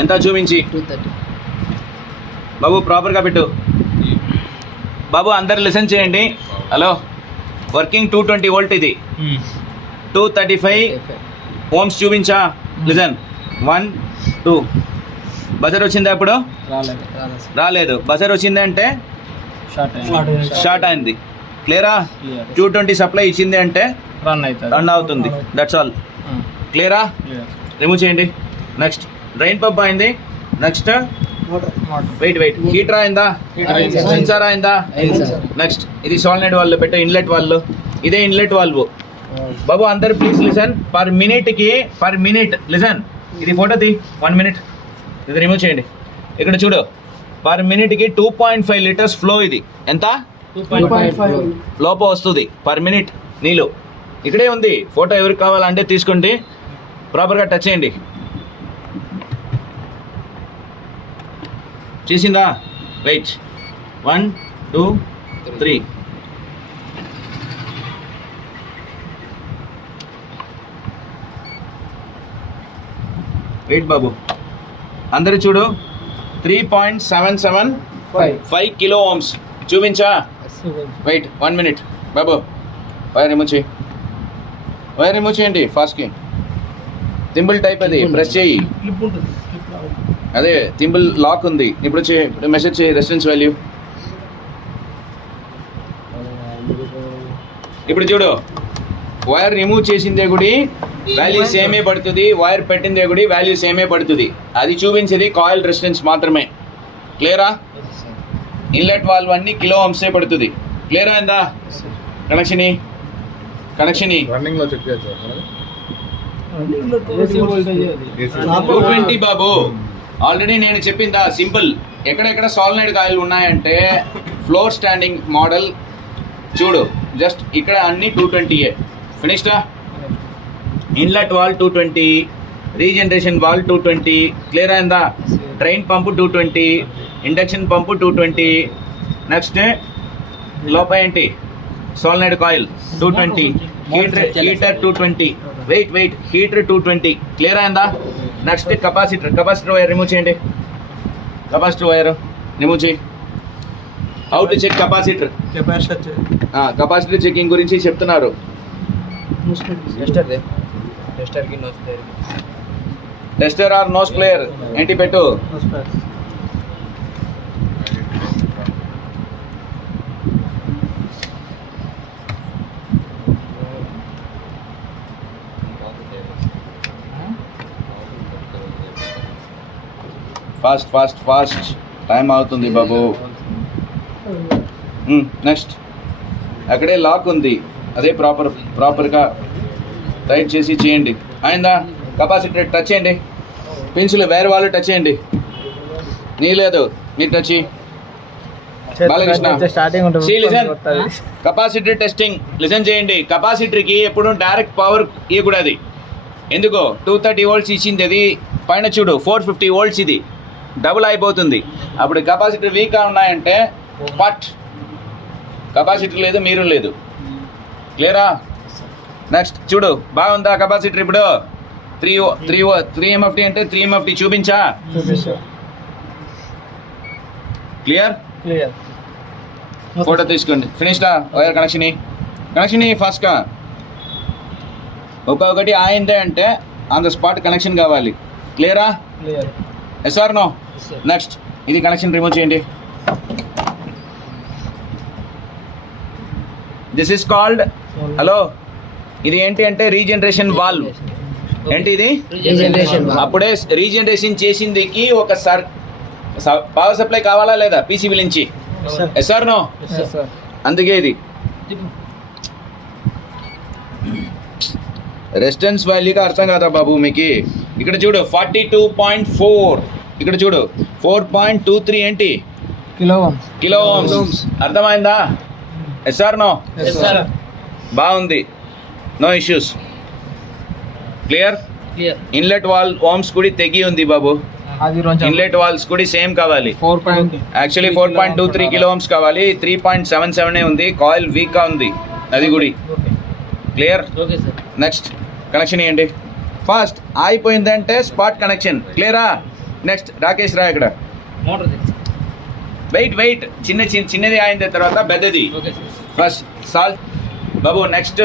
ఎంత చూపించి 230. బాబు ప్రాపర్గా పెట్టు బాబు, అందరు లిసన్ చేయండి. హలో, వర్కింగ్ 220 వోల్ట్ ఇది. 235 ఓమ్స్ చూపించా. లిజన్ 1 2. బజర్ వచ్చిందా ఇప్పుడు? రాలేదు. బజర్ వచ్చింది అంటే షార్ట్ అయింది. క్లియరా? 220 సప్లై ఇచ్చింది అంటే రన్ అవుతుంది. That's all. క్లియరా? రిమూవ్ చేయండి. నెక్స్ట్ డ్రైన్ పంప్ అయింది. నెక్స్ట్ వెయిట్ హీటర్ అయిందా? సెన్సార్ అయిందా? నెక్స్ట్ ఇది సాలినాయిడ్ వాల్వ్ పెట్టే ఇన్లెట్ వాల్వ్. ఇదే ఇన్లెట్ వాల్వ్ బాబు. అందరు please listen. Per minute listen. ఇది ఫోటో తీ. 1 minute. ఇది రిమూవ్ చేయండి. ఇక్కడ చూడు, పర్ మినిట్కి 2.5 లీటర్స్ ఫ్లో. ఇది ఎంత? 2.5 లోప వస్తుంది పర్ మినిట్ నీళ్ళు. ఇక్కడే ఉంది ఫోటో. ఎవరికి కావాలంటే తీసుకోండి. ప్రాపర్గా టచ్ చేయండి. చేసిందా? వెయిట్ 1 2 3. వెయిట్ బాబు, అందరు చూడు. 3.775 కిలో ఓమ్స్ చూపించా. వెయిట్ 1 minute బాబు. వైర్ రిమూవ్ చేయండి ఫాస్ట్కి. థింబుల్ టైప్ అది, ప్రెస్ చేయి. అదే థింబుల్ లాక్ ఉంది. ఇప్పుడు మెసేజ్ చేయి రెసిస్టెన్స్ వాల్యూ. ఇప్పుడు చూడు, వైర్ రిమూవ్ చేసిందే గుడి వాల్యూ సేమే పడుతుంది. వైర్ పెట్టిందే గుడి వాల్యూ సేమే పడుతుంది. అది చూపించేది కాయిల్ రెసిస్టెన్స్ మాత్రమే. క్లియరా? ఇన్లెట్ వాల్వ్ అన్ని కిలో ఓమ్సే పడుతుంది. క్లియర్ అయిందా? కనెక్షన్ రన్నింగ్ లో చెక్ చేయొచ్చు. 220 బాబు. ఆల్రెడీ నేను చెప్పిందా సింపుల్. ఎక్కడెక్కడ సాలినాయిడ్ కాయిల్ ఉన్నాయంటే ఫ్లోర్ స్టాండింగ్ మోడల్ చూడు. జస్ట్ ఇక్కడ అన్ని 220. ఫినిష్డా? Inlet valve 220, regeneration valve 220. Clear అయిందా? Drain pump 220, induction pump 220. Next లోప ఏంటి? Solenoid coil 220, heater 220. Weight heater 220. Clear అయిందా? నెక్స్ట్ కెపాసిటర్ వైర్ రిమూవ్ చేయండి. రిమూవ్ చేయి. How to check capacitor checking గురించి చెప్తున్నారు. టెస్టర్ ఆర్ నోస్ ప్లేయర్ ఏంటి పెట్టు. ఫాస్ట్ టైం అవుతుంది బాబు. నెక్స్ట్ అక్కడే లాక్ ఉంది. అదే ప్రాపర్గా టైట్ చేసి చేయండి. అయిందా? కెపాసిటర్ టచ్ చేయండి. పెన్సిల్ వేరే వాళ్ళు టచ్ చేయండి. నీ లేదు, మీరు touch Balakrishna. Capacitor testing listen చేయండి. కెపాసిటర్కి ఎప్పుడు డైరెక్ట్ పవర్ ఇవ్వకూడదు. ఎందుకో 230 volts ఇచ్చింది. అది పైన చూడు 450 volts. ఇది డబుల్ అయిపోతుంది. అప్పుడు కెపాసిటర్ వీక్గా ఉన్నాయంటే కెపాసిటర్ లేదు, మీరు లేదు. క్లియరా? నెక్స్ట్ చూడు, బాగుందా కెపాసిటర్? ఇప్పుడు 3 MFT అంటే 3 MFT చూపించా. క్లియర్? ఫోటో తీసుకోండి. ఫినిష్డా? వైర్ కనెక్షన్ ఫాస్ట్గా. ఒక్కొక్కటి ఆయిందే అంటే ఆన్ ద స్పాట్ కనెక్షన్ కావాలి. క్లియరా? Yes or no? నెక్స్ట్ ఇది కనెక్షన్ రిమూవ్ చేయండి. This is called hello. ఇది ఏంటి అంటే రీజనరేషన్ వాల్వ్. ఏంటి ఇది? అప్పుడే రీజనరేషన్ చేసిందికి ఒక పవర్ సప్లై కావాలా లేదా పీసీబీ నుంచి? Yes or no? అందుకే ఇది రెసిస్టెన్స్ వాల్యూగా అర్థం కాదా బాబు మీకు? ఇక్కడ చూడు 42.4. ఇక్కడ చూడు 4.23 ఏంటి? Kilo ohms. అర్థమైందా? Yes or no? బాగుంది. No issues. Clear? Inlet valve ohms కూడా తెగి ఉంది బాబు. ఇన్లెట్ వాల్స్ కూడా సేమ్ కావాలి. యాక్చువల్లీ 4.23 కిలో ఓమ్స్ కావాలి. 3.77 ఉంది. కాయిల్ వీక్గా ఉంది. అది కూడా క్లియర్. నెక్స్ట్ కనెక్షన్ ఇవ్వండి. ఫస్ట్ అయిపోయిందంటే స్పాట్ కనెక్షన్. క్లియరా? నెక్స్ట్ రాకేష్ రా ఇక్కడ మోటార్ వెయిట్ చిన్నది అయిన తర్వాత పెద్దది ఓకే సార్ ఫస్ట్ సాల్ట్ బాబు నెక్స్ట్